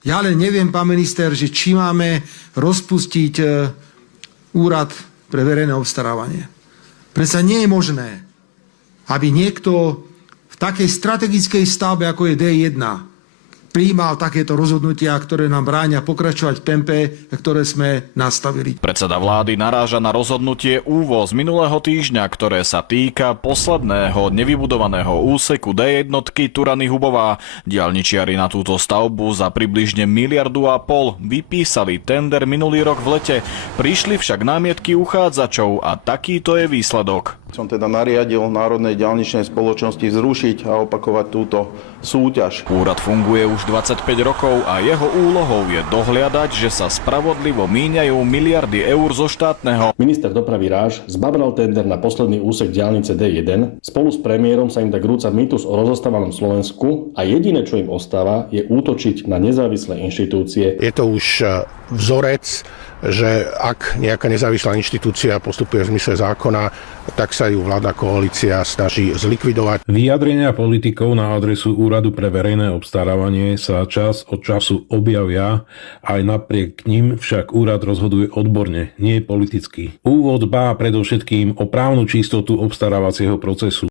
Ja len neviem, pán minister, že či máme rozpustiť úrad pre verejné obstarávanie. Predsa nie je možné, aby niekto v takej strategickej stavbe, ako je D1, prijímal takéto rozhodnutia, ktoré nám bránia pokračovať v tempe, ktoré sme nastavili. Predseda vlády naráža na rozhodnutie ÚVO z minulého týždňa, ktoré sa týka posledného nevybudovaného úseku D1 Turany-Hubová. Diaľničiari na túto stavbu za približne 1,5 miliardy vypísali tender minulý rok v lete. Prišli však námietky uchádzačov a takýto je výsledok. Som teda nariadil Národnej diaľničnej spoločnosti zrušiť a opakovať túto súťaž. Úrad funguje už 25 rokov a jeho úlohou je dohliadať, že sa spravodlivo míňajú miliardy eur zo štátneho. Minister dopravy Ráž zbabral tender na posledný úsek diaľnice D1. Spolu s premiérom sa im tak rúca mýtus o rozostávanom Slovensku a jediné, čo im ostáva, je útočiť na nezávislé inštitúcie. Je to už vzorec, že ak nejaká nezávislá inštitúcia postupuje v zmysle zákona, tak sa ju vládna koalícia snaží zlikvidovať. Vyjadrenia politikov na adresu Úradu pre verejné obstarávanie sa čas od času objavia, aj napriek nim však úrad rozhoduje odborne, nie politicky. Úvod dbá predovšetkým o právnu čistotu obstarávacieho procesu.